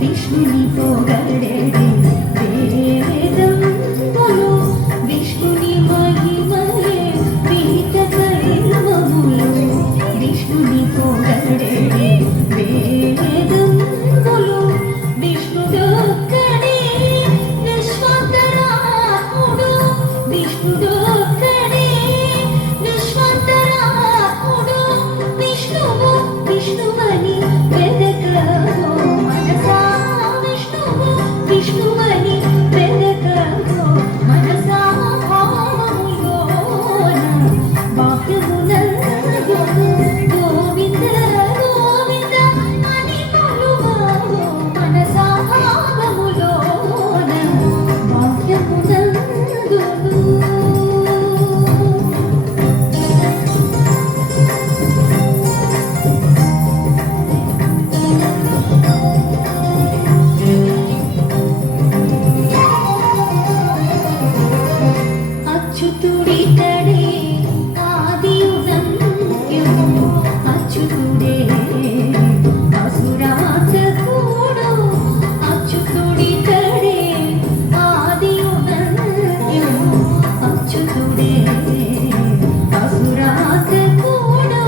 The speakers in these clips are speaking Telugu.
విష్ణుని పొగడే వేదం బలో విష్ణుని మహిమలే పీత కర్మములు విష్ణుని పొగడే వేదం బలో విష్ణుడొక్కడే విశ్వంతరాత్ముడు విష్ణుడొక్కడే విశ్వంతరాత్ముడు విష్ణువు విష్ణువని వెదకవో మనసా విష్ణువని వెదకవో మనసా భావములోన వాక్యమునందు గోవింద గోవింద అని కొలువవో మనసా భావములోన వాక్యమునందు అచ్యుతుడితడే ఆదియునంత్యము అచ్యుతుడే అసురాంతకుడు అచ్యుతుడితడే ఆదియునంత్యము అచ్యుతుడే అసురాంతకుడు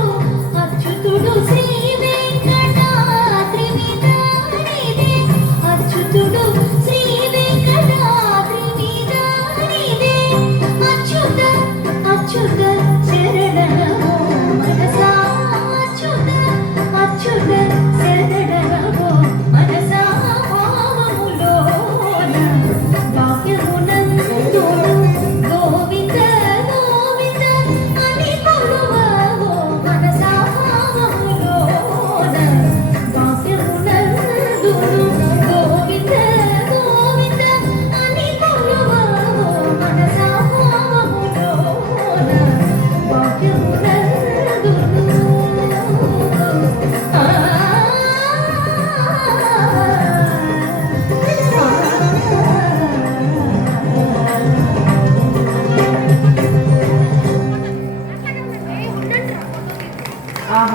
అచ్యుతుడు శ్రీ వెంకటాద్రి విధానిదే అచ్యుతుడు శ్రీ వెంకటాద్రి విధానిదే అచ్యుత అచ్యుత శరణ